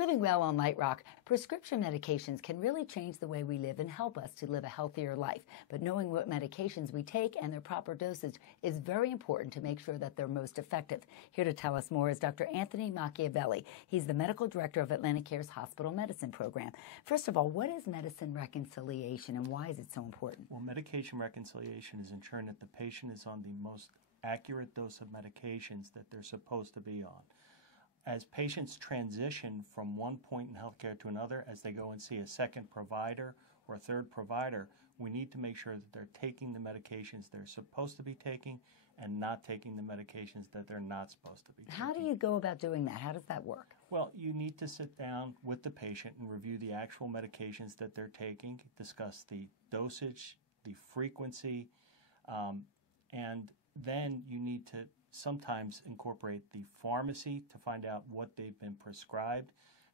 Living well on Light Rock, prescription medications can really change the way we live and help us to live a healthier life. But knowing what medications we take and their proper dosage is very important to make sure that they're most effective. Here to tell us more is Dr. Anthony Machiavelli. He's the medical director of AtlantiCare's hospital medicine program. First of all, what is medicine reconciliation and why is it so important? Well, medication reconciliation is ensuring that the patient is on the most accurate dose of medications that they're supposed to be on. As patients transition from one point in healthcare to another, as they go and see a second provider or a third provider, we need to make sure that they're taking the medications they're supposed to be taking and not taking the medications that they're not supposed to be taking. How do you go about doing that? How does that work? Well, you need to sit down with the patient and review the actual medications that they're taking, discuss the dosage, the frequency, and then you need to sometimes incorporate the pharmacy to find out what they've been prescribed,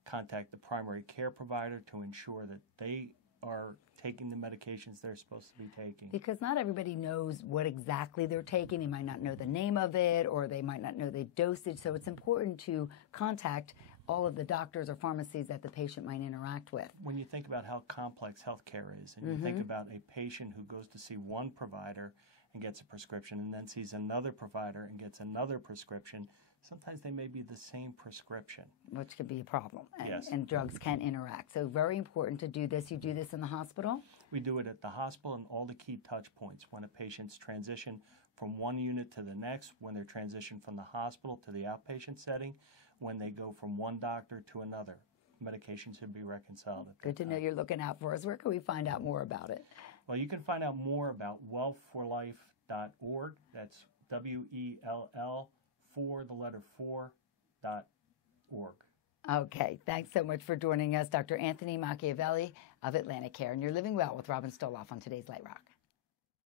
contact the primary care provider to ensure that they are taking the medications they're supposed to be taking. Because not everybody knows what exactly they're taking. They might not know the name of it or they might not know the dosage. So it's important to contact all of the doctors or pharmacies that the patient might interact with. When you think about how complex healthcare is and you think about a patient who goes to see one provider and gets a prescription and then sees another provider and gets another prescription, sometimes they may be the same prescription. Which could be a problem. And, yes. And drugs can interact. So very important to do this. You do this in the hospital? We do it at the hospital and all the key touch points. When a patient's transition from one unit to the next, when they're transitioned from the hospital to the outpatient setting, when they go from one doctor to another. Medication should be reconciled at that Good to time. know you're looking out for us. Where can we find out more about it? Well, you can find out more about wellforlife.org. That's WELL for the letter 4.org. Okay, thanks so much for joining us, Dr. Anthony Machiavelli of AtlantiCare. And you're living well with Robin Stoloff on today's Light Rock.